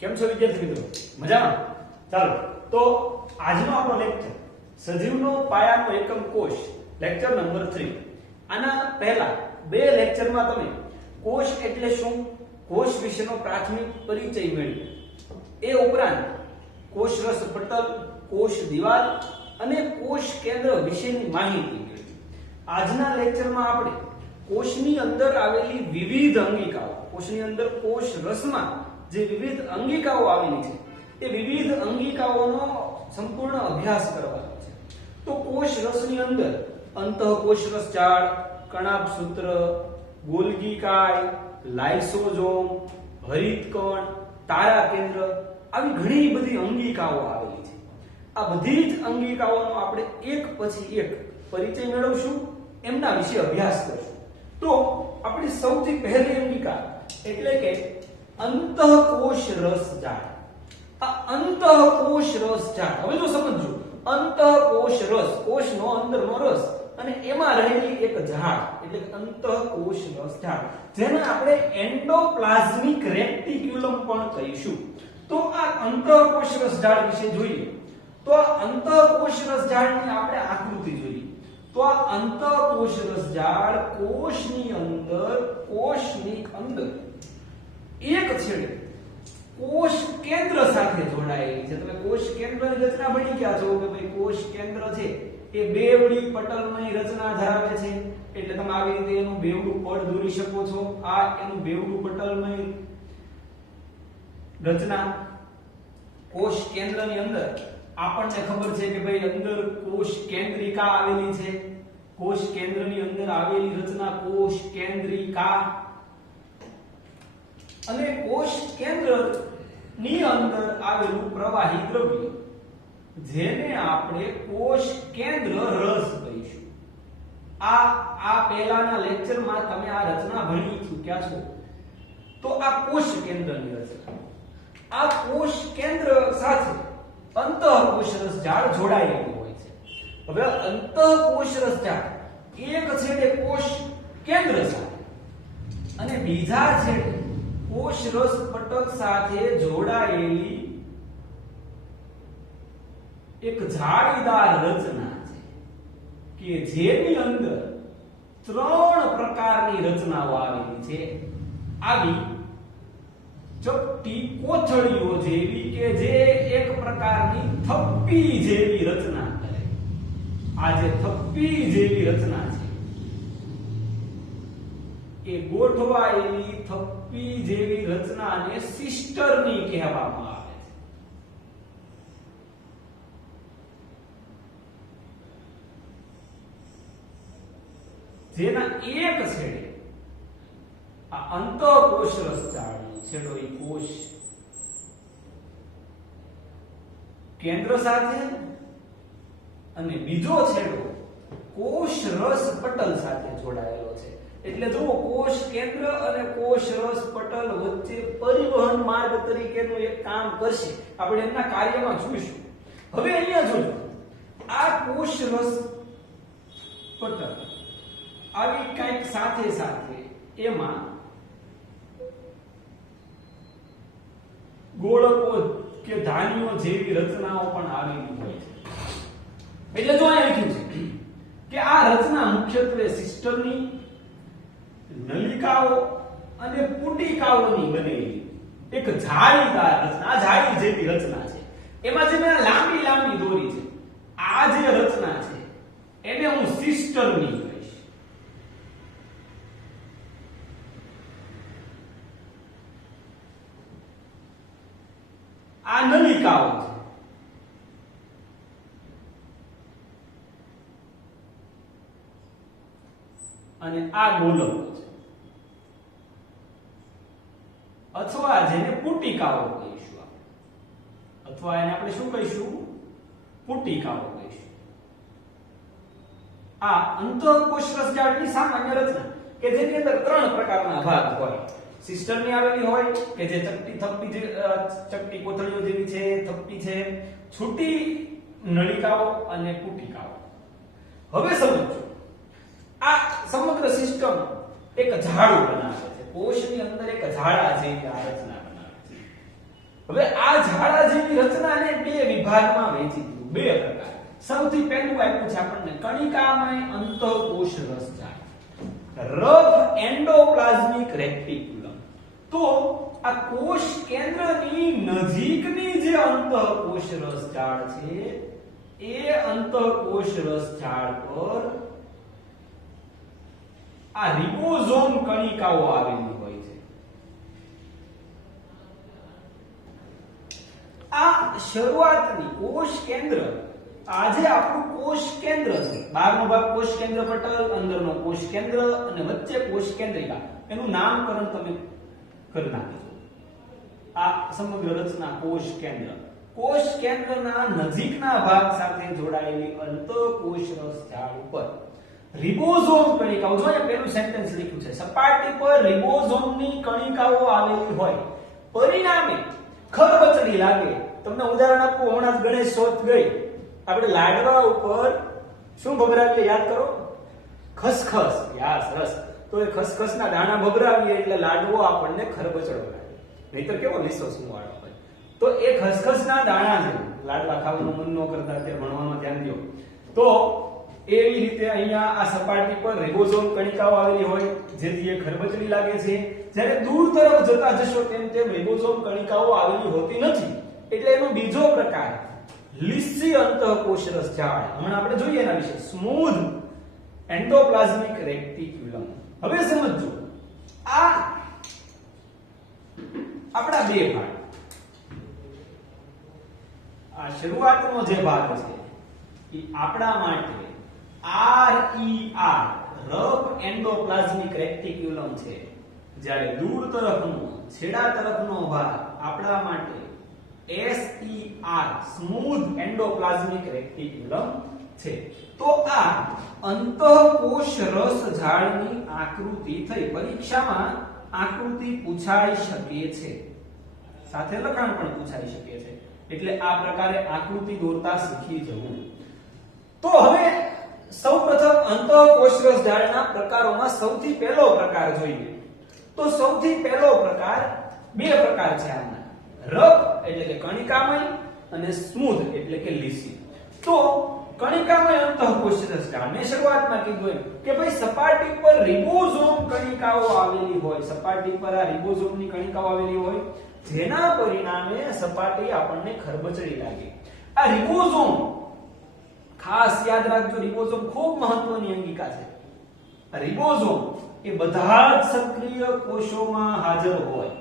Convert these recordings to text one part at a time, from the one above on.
કેમ છો વિદ્યાર્થી મિત્રો? મજામાં? ચાલો તો આજનો આપણો લેક્ચર સજીવનો પાયાનો એકમ કોષ લેક્ચર નંબર 3. આના પહેલા બે લેક્ચરમાં તમે કોષ એટલે શું, કોષ વિશેનો પ્રાથમિક પરિચય મેળવ્યો. એ ઉપરાંત કોષરસ પટલ, કોષ દિવાલ અને કોષ કેન્દ્ર વિશેની માહિતી મેળવી. આજના લેક્ચરમાં આપણે કોષની અંદર આવેલી વિવિધ અંગિકાઓ, કોષની અંદર કોષ રસમાં જે વિવિધ અંગિકાઓ આવેલી છે એ વિવિધ અંગિકાઓનો સંપૂર્ણ અભ્યાસ કરવાનો છે. તો કોષ રસની અંદર અંતઃકોષરસ જાળ, કણાભસૂત્ર, ગોલ્ગી કાય, લાઇસોઝોમ, હરિતકણ, તારા કેન્દ્ર આવી ઘણી બધી અંગિકાઓ આવેલી છે. આ બધી જ અંગિકાઓનો આપણે એક પછી એક પરિચય મેળવશું, એમના વિશે અભ્યાસ કરશું. તો આપણી સૌથી પહેલી અંગિકા એટલે કે અંતઃકોષરસ જાળ. આ અંતઃકોષરસ જાળ, હવે જો સમજો, અંતઃકોષરસ, કોષનો અંદરનો રસ અને એમાં રહેલી એક ઝાડ એટલે કે અંતઃકોષરસ ઝાડ, જેને આપણે એન્ડોપ્લાઝમિક રેટિક્યુલમ પણ કહીશું. તો આ અંતઃકોષરસ ઝાડ વિશે જોઈએ તો આ અંતઃકોષરસ ઝાડની આપણે આકૃતિ જોઈએ તો આ અંતઃકોષરસ ઝાડ કોષની અંદર એક છેડે કોષ કેન્દ્ર સાથે જોડાયેલી છે. તમે કોષ કેન્દ્રની રચના ભણી ગયા છો કે ભાઈ કોષ કેન્દ્ર છે એ બેવડી પટલમય રચના ધરાવે છે. એટલે તમે આવી રીતે એનું બેવડું પડ દોરી શકો છો. આ એનું બેવડું પટલમય રચના. કોષ કેન્દ્રની અંદર આપણને ખબર છે કે ભાઈ અંદર કોષ કેન્દ્રિકા આવેલી છે. કોષ કેન્દ્રની અંદર આવેલી રચના કોષ કેન્દ્રિકા. અને કોષ કેન્દ્રની અંદર આવેલું પ્રવાહી દ્રવ્ય જેને આપણે કોષ કેન્દ્ર રસ કહીશું. આ પહેલાના લેક્ચરમાં તમે આ રચના ભણી ચૂક્યા છો. તો આ કોષ કેન્દ્રની રચના, આ કોષ કેન્દ્ર સાથે અંતઃકોષરસ જાળ જોડાયેલી હોય છે. હવે અંતઃકોષરસ જાળ એક છેડે કોષ કેન્દ્ર સાથે અને બીજા છેડે કોષરસ પટલ સાથે જોડાયેલી એક જાળીદાર રચના છે કે જેની અંદર ત્રણ પ્રકારની રચનાઓ આવેલી છે. આવી ચપટી કોથળીઓ જેવી કે જે એક પ્રકારની થપ્પી જેવી રચના કરે. આ જે થપ્પી જેવી રચના છે એ ગોઠવાયેલી થપ્પી જેવી રચનાને સિસ્ટરની કહેવામાં આવે છે. જેના એક છેડે આ અંતઃકોષરસ જાળનો છેડો એ કોષ કેન્દ્ર સાથે અને બીજો છેડો કોષ રસ પટલ સાથે જોડાયેલો છે. એટલે જુઓ, કોષ કેન્દ્ર અને કોષ રસ પટલ વચ્ચે પરિવહન માર્ગ તરીકેનું એક કામ કરશે. આપણે એમના કાર્યમાં જોઈશું. હવે અહીંયા જોજો, આ કોષ રસ પટલ આવી કંઈક સાથે સાથે એમાં ગોળકો કે ધાનીઓ જેવી રચનાઓ પણ આવેલી હોય છે. એટલે જો અહીંયા લખ્યું છે કે આ રચના મુખ્યત્વે સિસ્ટરની, નલિકાઓ અને પુટિકાઓની બનેલી એક જાળીદાર રચના, આ જાળી જેવી રચના છે. એમાં જે મેં લાંબી લાંબી દોરી છે, આ જે રચના છે એને હું સિસ્ટરની કહીશ. આ નલિકાઓ છે અને આ ગોલકો છે, અથવા જેને પુટિકાઓ કહીશું આપણે, અથવા એને આપણે શું કહીશું, પુટિકાઓ કહીશું. આ અંતઃકોષરસ જાળની સામાન્ય રચના કે જેની અંદર ત્રણ પ્રકારના ભાગ હોય. સિસ્ટરની આવેલી હોય કે જે ચપટી કોથળીઓ જેવી છે, થપ્પી છે, છૂટી નળિકાઓ અને પુટિકાઓ. હવે સમજો, આ સમગ્ર સિસ્ટમ એક ઝાડુ બનાવે છે. કોષની અંદર એક ઝાડા જેવી આ રચના બનાવે છે. વિભાગમાં વહેંચી દીધું, બે પ્રકાર. સૌથી પહેલું આપ્યું છે આપણને કણિકામય અંતઃકોષ રસજાળ, રફ એન્ડોપ્લાઝમિક રેટિક્યુલમ. તો આ કોષ કેન્દ્રની નજીકની જે અંતઃકોષ રસજાળ છે એ અંતઃકોષ રસજાળ પર આ રિબોઝોમ કણિકાઓ આવેલી હોય છે. આ શરૂઆતની કોષ કેન્દ્ર, આજે આપણું કોષ કેન્દ્ર છે, બહારનો ભાગ કોષ કેન્દ્ર પટલ, અંદરનો કોષ કેન્દ્ર અને વચ્ચે કોષ કેન્દ્રિકા, એનું નામકરણ તમે કરી નાખજો. આ સમગ્ર રચના કોષ કેન્દ્ર, કોષ કેન્દ્રના નજીકના ભાગ સાથે જોડાયેલી અંતઃકોષ રસજાળ ઉપર રિબોઝોમ કણિકાઓ, જો અહીંયા પહેલું સેન્ટેન્સ લખ્યું છે, સપાટી પર રિબોઝોમની કણિકાઓ આવેલી હોય, પરિણામે ખરબચડી લાગે. તમને ઉદાહરણ આપું, હમણાં જ ગણેશ ચોથ ગઈ, આપણે લાડવા ઉપર શું ભભરાવીએ યાદ કરો? ખસખસ. યા સરસ. તો એ ખસખસના દાણા ભભરાવીએ એટલે લાડવો આપણને ખરબચડો લાગે, નહીતર કેવો લીસો સુવાળો હોય. તો એ ખસખસના દાણા જેવું લાડવા ખાવાનું મન ન કરતા તે ભણવામાં ધ્યાન દો. તો એવી રીતે અહીંયા આ સપાટી પર રિબોઝોમ કણિકાઓ આવેલી હોય જેથી એ ખરબચડી લાગે છે. જ્યારે દૂર તરફ જતા જશો તેમ તેમ રિબોઝોમ કણિકાઓ આવેલી હોતી નથી. એટલે એનો બીજો પ્રકાર લીસી અંતઃકોષ રસજાળ, હમણાં આપણે જોઈએ એના વિશે, સ્મૂધ એન્ડોપ્લાઝમિક રેટિક્યુલમ. હવે સમજો, આ આપણા બે ભાગ, આ શરૂઆતનો જે ભાગ છે એ આપણા માટે RER રફ એન્ડોપ્લાઝમિક રેટિક્યુલમ છે, જ્યારે દૂર તરફનો છેડા તરફનો ભાગ આપણા માટે SER સ્મૂધ એન્ડોપ્લાઝમિક રેટિક્યુલમ છે. તો આ અંતઃકોષ રસજાળની આકૃતિ થઈ. પરીક્ષામાં આકૃતિ પૂછાઈ શકે છે, સાથે લખાણ પણ પૂછાઈ શકે છે, એટલે આ પ્રકારે આકૃતિ દોરતા શીખી જવું. તો હવે સૌપ્રથમ અંતઃકોષ રસજાળના પ્રકારોમાં સૌથી પહેલો પ્રકાર જોઈએ. તો સૌથી પહેલો પ્રકાર, બે પ્રકાર છે આના, રફ એટલે કે કણિકામય અને સ્મૂધ એટલે કે લીસી. તો કણિકામય અંતઃકોષ રસજાળ મેં શરૂઆતમાં કીધું એમ કે ભાઈ સપાટી પર રિબોઝોમ કણિકાઓ આવેલી હોય, સપાટી પર આ રિબોઝોમની કણિકાઓ આવેલી હોય જેના પરિણામે સપાટી આપણને ખરબચડી લાગે. આ રિબોઝોમ ખાસ યાદ રાખજો, રિબોઝોમ ખૂબ મહત્વની અંગિકા છે. આ રિબોઝોમ એ બધા જ સક્રિય કોષોમાં હાજર હોય.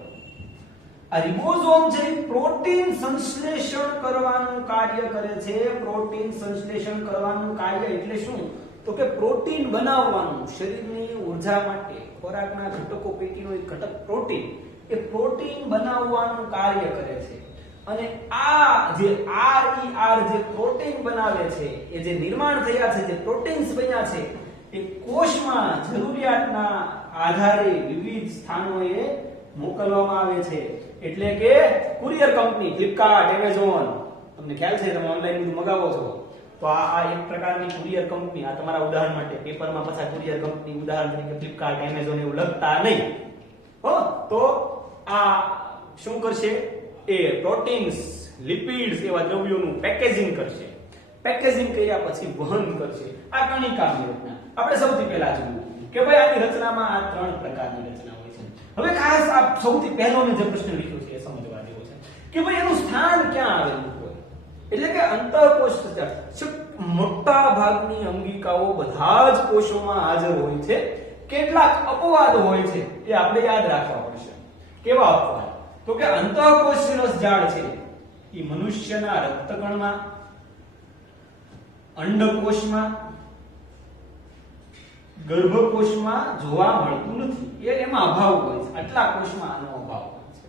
આ રિબોઝોમ છે પ્રોટીન સંશ્લેષણ કરવાનું કાર્ય કરે છે. પ્રોટીન સંશ્લેષણ કરવાનું કાર્ય એટલે શું? તો કે પ્રોટીન બનાવવાનું, શરીરની ઊર્જા માટે ખોરાકના ઘટકો પૈકીનો એક ઘટક પ્રોટીન, એ પ્રોટીન બનાવવાનું કાર્ય કરે છે. અને આ જે RER જે પ્રોટીન બનાવે છે, એ જે નિર્માણ થયા છે, જે પ્રોટીન્સ બન્યા છે, એ કોષમાં જરૂરિયાતના આધારે વિવિધ સ્થાનોએ મોકલવામાં આવે છે. એટલે કે કુરિયર કંપની ફ્લિપકાર્ટ, એમેઝોન, તમને ખ્યાલ છે તમે ઓનલાઈન બધું મગાવો છો, તો આ એક પ્રકારની કુરિયર કંપની. આ તમારા ઉદાહરણ માટે પેપરમાં પાછા કુરિયર કંપની ઉદાહરણ તરીકે ફ્લિપકાર્ટ, એમેઝોન એવું લખતા નહીં હો. તો આ શું કરશે? એ પ્રોટીન્સ, લિપિડ્સ એવા દ્રવ્યોનું પેકેજિંગ કરશે. પેકેજિંગ કર્યા પછી વહન કરશે. આ કણિકાની રચના આપણે સૌથી પહેલા જોયું કે ભાઈ આની રચનામાં આ ત્રણ પ્રકારની રચના હોય છે. હવે ખાસ આ સૌથી પહેલો મેં જે પ્રશ્ન લખ્યો છે એ સમજવા જેવો છે કે ભાઈ એનું સ્થાન ક્યાં આવેલું હોય. એટલે કે અંતઃકોષ મોટા ભાગની અંગિકાઓ બધા જ કોષોમાં હાજર હોય છે. કેટલાક અપવાદ હોય છે એ આપણે યાદ રાખવા પડશે. કેવા અપવાદ? તો કે અંતઃકોષ રસજાળ છે એ મનુષ્યના રક્તકણમાં, અંડકોષમાં, ગર્ભકોષમાં જોવા મળતું નથી. એમાં અભાવ હોય છે. આટલા કોષમાં આનો અભાવ હોય છે.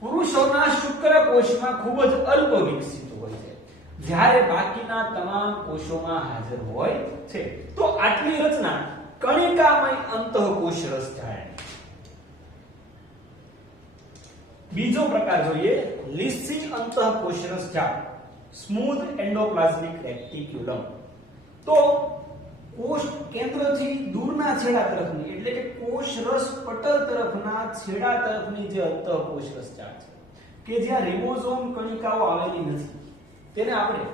પુરુષોના શુક્રકોષમાં ખૂબ જ અલ્પ વિકસિત હોય છે, જ્યારે બાકીના તમામ કોષોમાં હાજર હોય છે. તો આટલી રચના કણિકામય અંતઃકોષ રસજાળ. બીજો પ્રકાર જોઈએ, લીસી અંતઃકોષ રસજાળ, સ્મૂધ એન્ડોપ્લાઝમિક રેટિક્યુલમ. તો કોષ કેન્દ્રથી દૂરના છેડા તરફની એટલે કે કોષ રસ પટલ તરફના છેડા તરફની જે અંતઃકોષ રસજાળ છે કે જ્યાં રિબોઝોમ કણિકાઓ આવેલી નથી, તેને આપણે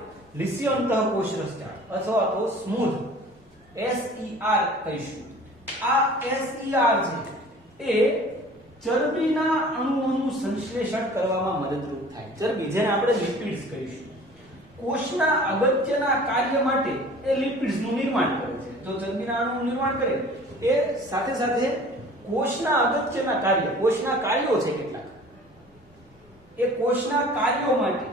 લીસી અંતઃકોષરસ ઝાડ અથવા તો સ્મૂધ SER કહીશું. આ SER છે એ ચરબીના અણુઓનું સંશ્લેષણ કરવામાં મદદરૂપ થાય. ચરબી જેને આપણે લિપિડ્સ કહીશું. કોષના અગત્યના કાર્ય માટે એ લિપિડ્સનું નિર્માણ કરે છે. જો ચરબીના અણુનું નિર્માણ કરે એ સાથે સાથે કોષના અગત્યના કાર્ય, કોષના કાર્યો છે કેટલાક, એ કોષના કાર્યો માટે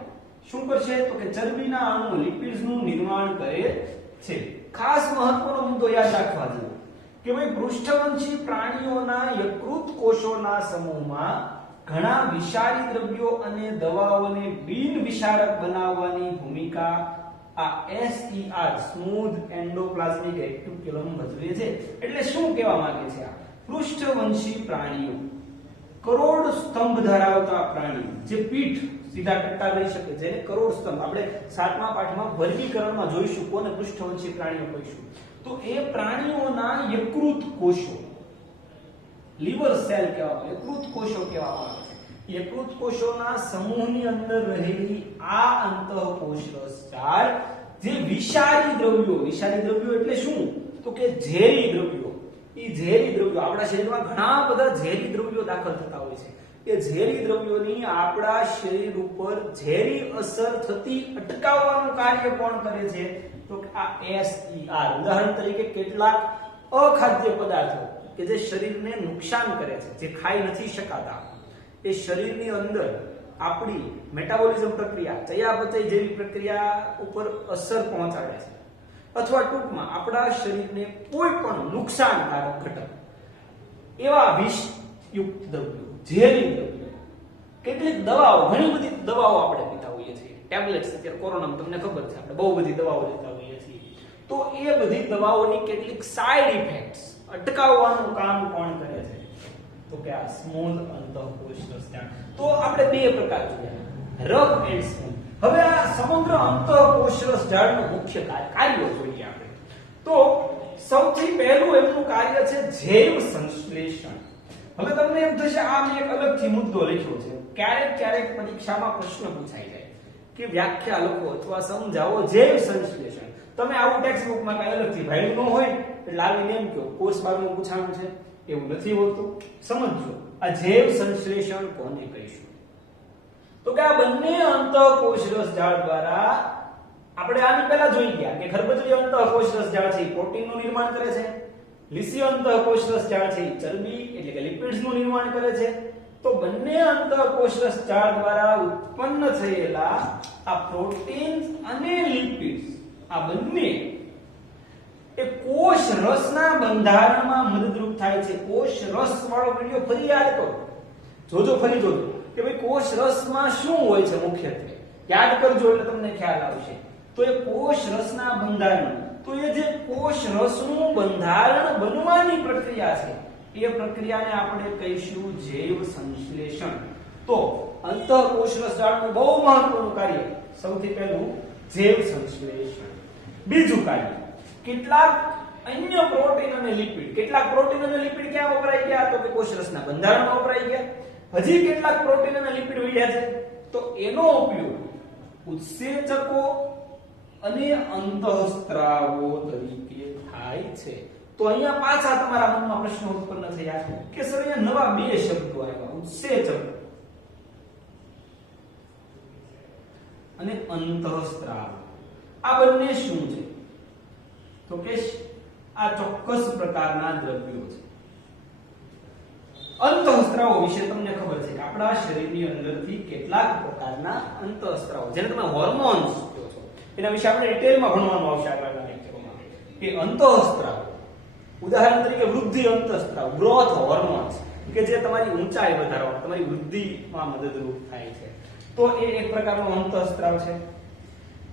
શું કરશે તો કે ચરબીના અણુ લિપિડ્સનું નિર્માણ કરે છે. ખાસ મહત્વનો મુદ્દો યાદ રાખવા જેવો કે ભાઈ પૃષ્ઠવંશી પ્રાણીઓના યકૃત કોષોના સમૂહમાં ઘણા વિષારી દ્રવ્યો અને દવાઓને બિન વિષારક બનાવવાની ભૂમિકા આ SER સ્મૂધ એન્ડોપ્લાઝમિક રેટિક્યુલમ ભજવે છે. એટલે શું કહેવા માંગે છે? આ પૃષ્ઠવંશી પ્રાણીઓ, કરોડ સ્તંભ ધરાવતા પ્રાણીઓ, જે પીઠ સીધા ટટ્ટા રહી શકે, જેને કરોડ સ્તંભ આપણે 7મા પાઠમાં વર્ગીકરણમાં જોઈશું કોને પૃષ્ઠવંશી પ્રાણીઓ કહીશું. તો એ પ્રાણીઓના યકૃત કોષો, લીવર સેલ કહેવામાં, યકૃત કોષો કહેવામાં આવે છે. યકૃત કોષોના સમૂહની અંદર રહેલી આ અંતઃકોષરસ ઝાડ જે વિષારી દ્રવ્યો એટલે શું તો કે ઝેરી દ્રવ્યો, એ ઝેરી દ્રવ્યો આપણા શરીરમાં ઘણા બધા ઝેરી દ્રવ્યો દાખલ થતા હોય છે. એ ઝેરી દ્રવ્યોની આપણા શરીર ઉપર ઝેરી અસર થતી અટકાવવાનું કાર્ય કોણ કરે છે તો આ SER. ઉદાહરણ તરીકે કેટલાક અખાદ્ય પદાર્થો કે જે શરીરને નુકસાન કરે છે, જે ખાઈ નથી શકાતા, એ શરીરની અંદર આપણી મેટાબોલિઝમ પ્રક્રિયા, ચયાપચય જેવી પ્રક્રિયા ઉપર અસર પહોંચાડે છે. અથવા ટૂંકમાં આપણા શરીરને કોઈ પણ નુકસાનકારક ઘટક એવા વિષયુક્ત દ્રવ્યો, ઝેરી દ્રવ્યો, કેટલીક દવાઓ, ઘણી બધી દવાઓ આપણે પીતા હોઈએ છીએ, ટેબ્લેટ્સ, અત્યારે કોરોનામાં તમને ખબર છે આપણે બહુ બધી દવાઓ લેતા હોઈએ છીએ. તો એ બધી દવાઓની કેટલીક સાઇડ ઇફેક્ટ્સ અટકાવવાનું કામ કોણ કરે છે તો કે આ સ્મૂધ અંતઃકોષરસ ઝાડ. તો આપણે બે પ્રકાર જોયા, રફ એન્ડ સ્મૂધ. હવે આ સમગ્ર અંતઃકોષરસ ઝાડનું મુખ્ય કાર્યો જોઈએ આપણે. તો સૌથી પહેલું એમનું કાર્ય છે જૈવ સંશ્લેષણ. હવે તમને એમ થશે આ મેં એક અલગથી મુદ્દો લખ્યો છે. ક્યારેક પરીક્ષામાં પ્રશ્ન પૂછાઈ જાય કે વ્યાખ્યા લખો અથવા સમજાવો જૈવ સંશ્લેષણ. તમે આવું ટેક્સ્ટ બુકમાં કઈ અલગથી ભાઈલું ન હોય એટલે આવીને એમ કહો કોર્સ 12 પૂછાણું છે, એવું નથી હોતું. સમજો આ જૈવ સંશ્લેષણ કોને કહીશું તો કે આ બંને અંતઃકોષરસ ઝાડ દ્વારા આપણે આની પહેલા જોઈ ગયા કે ખરબચડી અંતઃકોષરસ ઝાડ છે પ્રોટીનનું નિર્માણ કરે છે, લીસી અંતઃકોષરસ ઝાડ છે ચરબી એટલે કે લિપિડ્સનું નિર્માણ કરે છે. તો બંને અંતઃકોષરસ ઝાડ દ્વારા ઉત્પન્ન થયેલા આ પ્રોટીન્સ અને લિપિડ્સ આ બંને એ કોષ રસના બંધારણમાં મદદરૂપ થાય છે. કોષ રસ વાળો વિડિયો ફરી યાદ કરો, જોજો, ફરી જોજો કે ભાઈ કોષ રસમાં શું હોય છે મુખ્યત્વે, યાદ કરજો એટલે તમને ખ્યાલ આવશે. તો એ કોષ રસના બંધારણ, તો એ જે કોષ રસનું બંધારણ બનવાની પ્રક્રિયા છે એ પ્રક્રિયાને આપણે કહીશું જૈવ સંશ્લેષણ. તો અંતઃકોષરસ ઝાડનું બહુ મહત્વનું કાર્ય સૌથી પહેલું જૈવ સંશ્લેષણ. બીજું કાર્ય કેટલાક અન્ય પ્રોટીન અને લિપિડ. કેટલાક પ્રોટીન અને લિપિડ ક્યાં વપરાઈ ગયા તો કે કોષરસના બંધારણમાં વપરાઈ ગયા. હજી કેટલાક પ્રોટીન અને લિપિડ વધ્યા છે તો એનો ઉપયોગ ઉત્સેચકો અને અંતઃસ્ત્રાવો તરીકે થાય છે. તો અહીંયા પાછા તમારા મનમાં પ્રશ્ન ઉત્પન્ન થયા કે સર અહીંયા નવા બે શબ્દો આવ્યા, ઉત્સેચક અને અંતઃસ્ત્રાવ. આ બંને શું છે તો કે આ ચોક્કસ પ્રકારના દ્રવ્યો છે. અંતઃસ્ત્રાવો વિશે તમને ખબર છે કે આપણા શરીરની અંદરથી કેટલાક પ્રકારના અંતઃસ્ત્રાવો, જેને તમે હોર્મોન્સ કહો છો, એના વિશે આપણે ડિટેલમાં ભણવાનું આવશે આગળના લેક્ચરોમાં. કે અંતઃસ્ત્રાવ ઉદાહરણ તરીકે વૃદ્ધિ અંતઃસ્ત્રાવ, ગ્રોથ હોર્મોન્સ કે જે તમારી ઊંચાઈ વધારવા, તમારી વૃદ્ધિમાં મદદરૂપ થાય છે. તો એ એક પ્રકારનો અંતઃસ્ત્રાવ છે.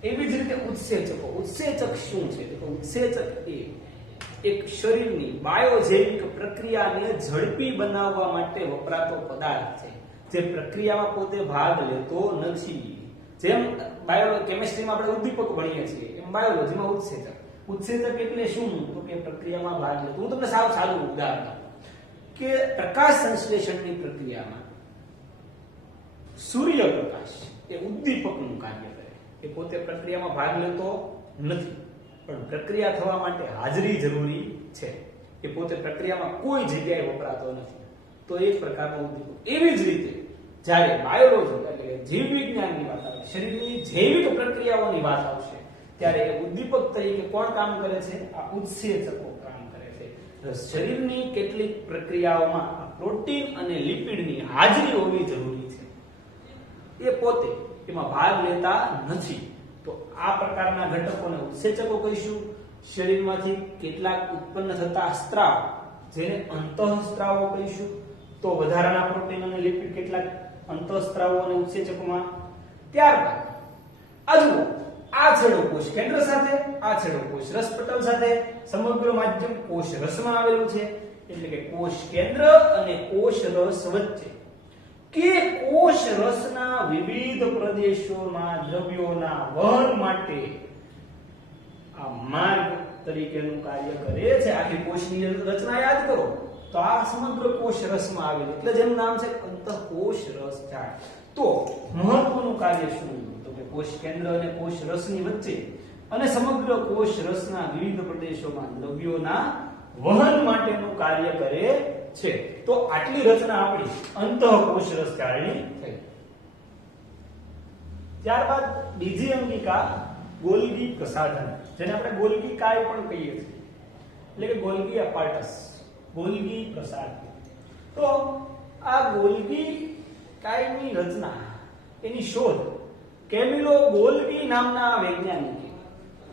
એવી જ રીતે ઉત્સેચકો. ઉત્સેચક શું છે તો ઉત્સેચક એ એક શરીરની બાયોજૈવિક પ્રક્રિયાને ઝડપી બનાવવા માટે વપરાતો પદાર્થ છે, જે પ્રક્રિયામાં પોતે ભાગ લેતો નથી. જેમ કેમિસ્ટ્રીમાં આપણે ઉદ્દીપક ભણીએ છીએ એમ બાયોલોજીમાં ઉત્સેચક. ઉત્સેચક એટલે શું તો કે પ્રક્રિયામાં ભાગ લેતો. હું તમને સાવ સારું ઉદાહરણ આપું કે પ્રકાશ સંશ્લેષણની પ્રક્રિયામાં સૂર્યપ્રકાશ એ ઉદ્દીપકનું કાર્ય કરે. એ પોતે પ્રક્રિયામાં ભાગ લેતો નથી, પણ પ્રક્રિયા થવા માટે હાજરી જરૂરી છે. એ પોતે પ્રક્રિયામાં કોઈ જગ્યાએ વપરાતો નથી, તો એક પ્રકારનો ઉદ્દીપક. એવી જ રીતે જ્યારે બાયોલોજી એટલે કે જીવ વિજ્ઞાનની વાત આવે, શરીરની જૈવિક પ્રક્રિયાઓની વાત આવશે, ત્યારે એ ઉદ્દીપક તરીકે કોણ કામ કરે છે? આ ઉત્સેચકો કામ કરે છે. શરીરની કેટલીક પ્રક્રિયાઓમાં પ્રોટીન અને લિપિડની હાજરી હોવી જરૂરી છે. એ પોતે એમાં ભાગ લેતા નથી, તો આ પ્રકારના ઘટકોને ઉત્સેચકો કહીશું. શરીરમાંથી કેટલાક ઉત્પન્ન થતા સ્ત્રાવ, જેને અંતઃસ્ત્રાવો કહીશું. તો વધારાના પ્રોટીન અને લિપિડ કેટલાક અંતઃસ્ત્રાવો અને ઉત્સેચકોમાં. ત્યારબાદ આ જુઓ, આ છેડો કોષ કેન્દ્ર સાથે, આ છેડો કોષ રસપટલ સાથે, સમગ્ર માધ્યમ કોષ રસમાં આવેલું છે. એટલે કે કોષ કેન્દ્ર અને કોષ રસ વચ્ચે કે કોષ રસના વિવિધ પ્રદેશોમાં દ્રવ્યોના વહન માટે આ માર્ગ તરીકેનું કાર્ય કરે છે. આખી કોષની રચના યાદ કરો તો આ સમગ્ર કોષ રસમાં આવેલું, એટલે જેનું નામ છે અંતઃકોષ રસ જાળ. તો મહત્વનું કાર્ય શું? તો કે કોષ કેન્દ્ર અને કોષ રસની વચ્ચે અને સમગ્ર કોષ રસના વિવિધ પ્રદેશોમાં દ્રવ્યોના વહન માટેનું કાર્ય કરે છે. તો આટલી રચના આપણી અંતઃકોષ રસ જાળની થઈ. ત્યારબાદ બીજી અંગિકા ગોલ્ગી પ્રસાધન, જેને આપણે ગોલ્ગી કાય પણ કહીએ છીએ, એટલે કે ગોલ્ગી અપાર્ટસ, ગોલ્ગી પ્રસાધન. તો આ ગોલ્ગી કાયની રચના, એની શોધ કેમિલો ગોલ્ગી નામના વૈજ્ઞાનિકે,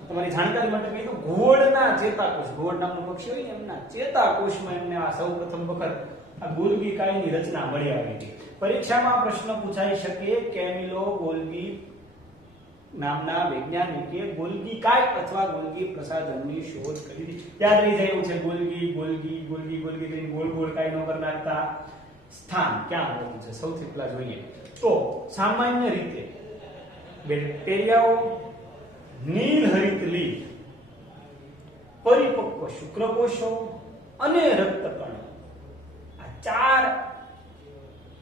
તમારી જાણકારી માટે કહી દઉં, ઘુવડના ચેતાકોષ, ઘુવડ નામનું પક્ષી હોય ને એમના ચેતાકોષમાં એમને આ સૌપ્રથમ વખત આ ગોલ્ગી કાયની રચના મળી આવી હતી. પરીક્ષામાં પ્રશ્ન પૂછાઈ શકે, કેમિલો ગોલ્ગી નામના વૈજ્ઞાનિકે ગોલ્ગી કાય અથવા ગોલ્ગી પ્રસાધનની શોધ કરી હતી. યાદ રહી જાય એવું છે, ગોલ્ગી ગોલ્ગી ગોલ્ગી ગોલ્ગી કરીને ગોળ ગોળ કાય નો કરી નાખતા. સ્થાન ક્યાં આવેલું છે સૌથી પહેલા જોઈએ તો સામાન્ય રીતે બેક્ટેરિયાઓ, નીલહરિત લીલ, પરિપક્વ શુક્રકોષો અને રક્તકણો, આ ચાર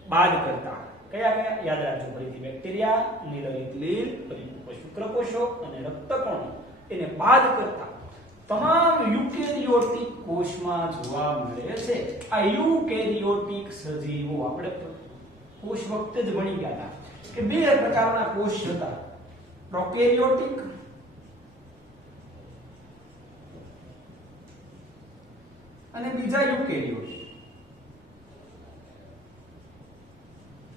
બાદ કરતા કયા કયા યાદ રાખજો ફરીથી. બેક્ટેરિયા, નીલહરિત લીલ, પરિપક્વ શુક્રકોષો અને રક્તકણો, એને બાદ કરતા તમામ યુકેરિયોટિક કોષમાં જોવા મળે છે. આ યુકેરિયોટિક સજીવો આપણે કોષ વખતે જ ભણી ગયા હતા કે બે પ્રકારના કોષ હતા, પ્રોકેરિયોટિક અને બીજા યુકેરિયોટિક.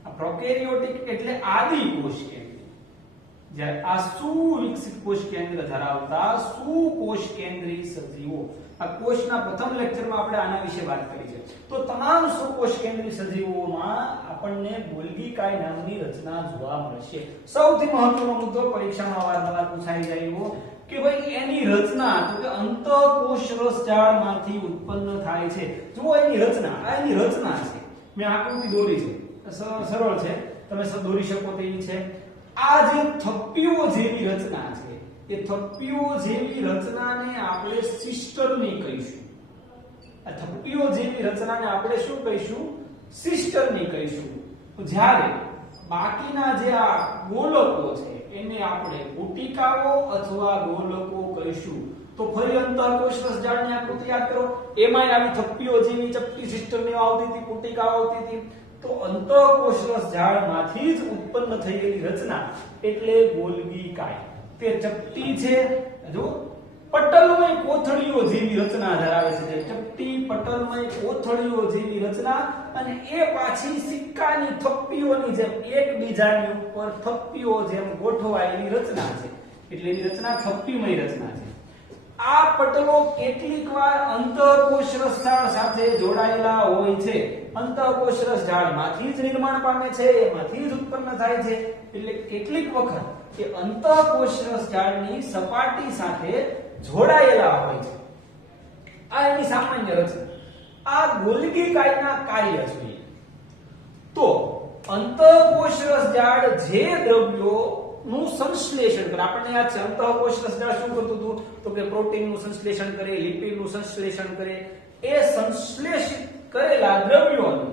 આ પ્રોકેરિયોટિક એટલે આદિ કોષ કેન્દ્ર, જ્યારે આ સુવિકસિત કોષ કેન્દ્ર ધરાવતા સુકોષ કેન્દ્રી સજીવો. આ કોષના પ્રથમ લેક્ચરમાં આપણે આના વિશે વાત કરી છે. તો તમામ સુકોષ કેન્દ્રી સજીવોમાં આપણને ગોલ્ગી કાય નામની રચના જોવા મળશે. સૌથી મહત્વનો મુદ્દો પરીક્ષામાં વારંવાર પૂછાઈ જાય એવો કે ભાઈ એની રચના, તો કે અંતઃકોષ રસ જાળમાંથી ઉત્પન્ન થાય છે. જુઓ એની રચના, આ એની રચના છે. મેં આકૃતિ દોરી છે, સરળ છે, તમે દોરી શકો તેવી છે. આ જે થપ્પીઓ જેવી રચના છે, એ થપ્પીઓ જેવી રચનાને આપણે સિસ્ટરની કહીશું. આ થપ્પીઓ જેવી રચનાને આપણે શું કહીશું? સિસ્ટરની કહીશું. જ્યારે બાકીના જે આ ગોલકો છે એને આપણે પુટિકાઓ અથવા ગોલકો કહીશું. તો ફરી અંતઃકોષ રસ જાળની આકૃતિ યાદ કરો, એમાં આવી થપ્પીઓ જેવી ચપટી સિસ્ટરની આવતી હતી, પુટિકાઓ આવતી હતી. તો અંતઃકોષ રસ જાળમાંથી જ ઉત્પન્ન થયેલી રચના એટલે ગોલ્ગી કાય. તે ચપટી છે, જો પટલમય કોથળીઓ જેવી રચના ધરાવે છે, જે ચપટી પટલમય કોથળીઓ જેવી રચના, અને એ પાછી સિક્કાની થપ્પીઓની જેમ એકબીજાની ઉપર થપ્પીઓ જેમ ગોઠવાયેલી રચના છે, એટલે એની રચના થપ્પીમય રચના છે. આ પટલો કેટલીકવાર અંતઃકોષ રસ જાળ સાથે જોડાયેલા હોય છે. અંતઃકોષ રસ જાળમાંથી જ નિર્માણ પામે છે, એમાંથી જ ઉત્પન્ન થાય છે. એટલે કેટલીક વખત એ અંતઃકોષ રસ જાળની સપાટી સાથે જોડાયેલા હોય છે. આ એની સામાન્ય રચના. આ ગોલ્ગી કાયના કાર્ય જોઈએ તો અંતઃકોષ રસ જાળ જે દ્રવ્યો નું સંશ્લેષણ કરે, આપણને યાદ છે અંતઃકોષ રસ જાળ શું કરતું હતું? તો કે પ્રોટીનનું સંશ્લેષણ કરે, લિપિડનું સંશ્લેષણ કરે. એ સંશ્લેષિત કરેલા દ્રવ્યોનું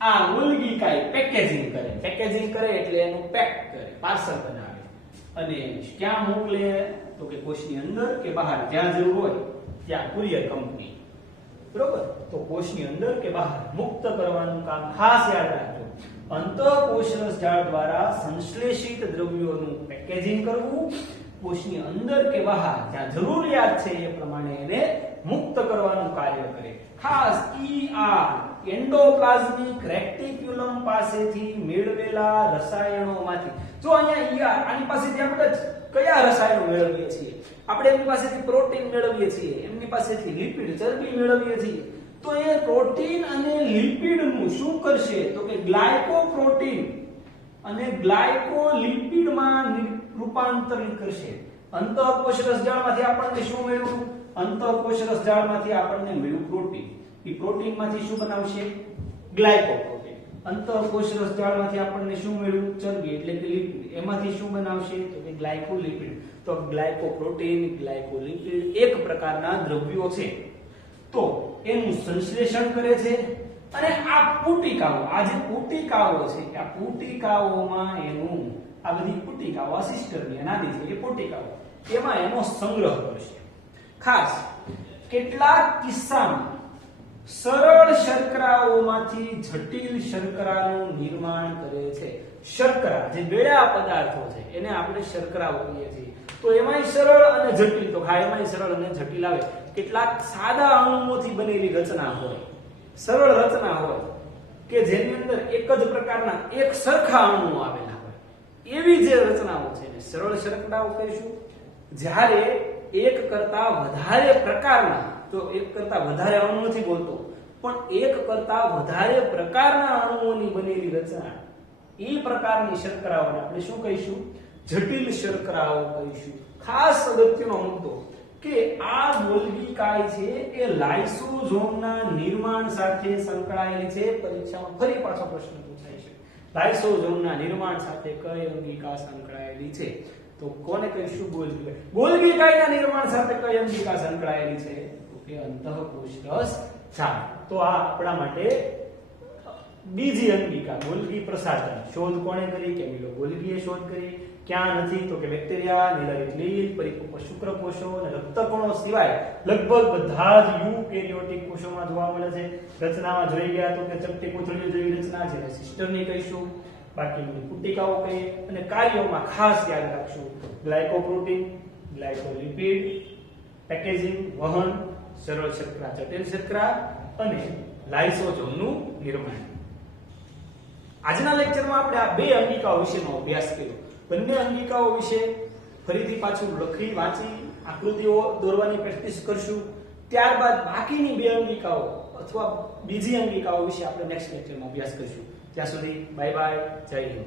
આ ગોલ્ગી કાય પેકેજિંગ કરે. પેકેજિંગ કરે એટલે એનું પેક કરે, પાર્સલ બનાવે. અને ક્યાં મોકલે તો કે કોષની અંદર કે બહાર, જ્યાં જરૂર હોય ત્યાં કુરિયર કંપની. બરોબર, તો કોષની અંદર કે બહાર મુક્ત કરવાનું કામ ખાસ યાદ રાખજો. અંતઃકોષરસ જાળ દ્વારા સંશ્લેષિત દ્રવ્યોનું પેકેજિંગ કરવું, કોષની અંદર કે બહાર જ્યાં જરૂરિયાત છે એ પ્રમાણે એને મુક્ત કરવાનું કાર્ય કરે. ખાસ એન્ડોપ્લાઝમિક રેટિક્યુલમ પાસેથી મેળવેલા રસાયણોમાંથી, જો અહીંયા આની પાસેથી આપણે કયા રસાયણો મેળવીએ છીએ? આપણે એમની પાસેથી પ્રોટીન મેળવીએ છીએ, એમની પાસેથી લિપિડ ચરબી મેળવીએ છીએ. તો એ પ્રોટીન અને લિપિડનું શું કરશે તો કે ગ્લાયકોપ્રોટીન અને ગ્લાયકોલિપિડમાં રૂપાંતરિત કરશે. અંતઃકોષરસ જાળમાંથી આપણને શું મળ્યું? અંતઃકોષરસ જાળમાંથી આપણને મળ્યું પ્રોટીન. એ પ્રોટીનમાંથી શું બનાવશે? ગ્લાયકોપ્રોટીન. અંતઃકોષરસ જાળમાંથી આપણને શું મળ્યું? ચરબી એટલે કે લિપિડ. એમાંથી શું બનાવશે તો કે ગ્લાયકોલિપિડ. તો ગ્લાયકોપ્રોટીન, ગ્લાયકોલિપિડ એક પ્રકારના દ્રવ્યો છે. તો એનું સંશ્લેષણ કરે છે અને આ પુટિકાઓ, આ જે પુટિકાઓ છે, આ પુટિકાઓમાં એનું, આ બધી પુટિકાઓ આ સિસ્ટરની નાની છે એ પુટિકાઓ, એમાં એનો સંગ્રહ કરશે. ખાસ કેટલાક કિસ્સામાં સરળ શર્કરાઓમાંથી જટિલ શર્કરાનું નિર્માણ કરે છે. શર્કરા જે ગળ્યા પદાર્થો છે એને આપણે શર્કરાઓ કહીએ છીએ. તો એમાંય સરળ અને જટિલ, તો હા એમાંય સરળ અને જટિલ આવે. કેટલાક સાદા અણુઓથી બનેલી રચના હોય, સરળ રચના હોય કે જેની અંદર એક જ પ્રકારના એક સરખા અણુઓ આવેલા હોય, એવી જે રચનાઓ છે એને સરળ શર્કરાઓ કહીશું. જ્યારે એક કરતા વધારે પ્રકારના, તો એક કરતા વધારે અણુ નથી બોલતો, પણ એક કરતા વધારે પ્રકારના અણુઓની બનેલી રચના, એ પ્રકારની શર્કરાઓને આપણે શું કહીશું? જટિલ શર્કરાઓ કહીશું. ખાસ અગત્યનો મુદ્દો કે આ ગોલ્ગી કાય છે એ લાઇસોઝોમના નિર્માણ સાથે સંકળાયેલી છે. પરીક્ષામાં ફરી પાછો પ્રશ્ન પૂછાય છે, લાઇસોઝોમના નિર્માણ સાથે કઈ અંગિકા સંકળાયેલી છે? તો કોને કહીશું? ગોલ્ગી કાય. ગોલ્ગી કાયના નિર્માણ સાથે કઈ અંગિકા સંકળાયેલી છે? તો કે અંતઃકોષરસ જાળ. તો આ આપણા માટે બીજી અંગિકા ગોલ્ગી પ્રસાધન. શોધ કોણે કરી? કેમિલો ગોલ્ગીએ શોધ કરી. ક્યાં નથી તો કે બેક્ટેરિયા, નીલરિત લીલ, પરિપક્વ શુક્રકોષો અને રક્તકણો સિવાય લગભગ બધા જ યુકેરિયોટિક કોષોમાં જોવા મળે છે. રચનામાં જોઈ ગયા તો કે ચપટી કોથળીઓ જેવી રચના છે, સિસ્ટરની કહીશું. બાકીની પુટિકાઓ કહીએ. અને કાર્યોમાં ખાસ યાદ રાખશું ગ્લાયકોપ્રોટીન, ગ્લાયકોલિપિડ, પેકેજિંગ, વહન, સરળ શર્કરા, જટિલ શર્કરા અને લાઇસોઝોમનું નિર્માણ. આજના લેક્ચરમાં આપણે આ બે અંગિકાઓ વિશેનો અભ્યાસ કર્યો. બંને અંગિકાઓ વિશે ફરીથી પાછું લખી વાંચી આકૃતિઓ દોરવાની પ્રેક્ટિસ કરશું. ત્યારબાદ બાકીની બે અંગિકાઓ અથવા બીજી અંગિકાઓ વિશે આપણે નેક્સ્ટ લેક્ચરમાં અભ્યાસ કરીશું. ત્યાં સુધી બાય બાય, જય હિન્દ.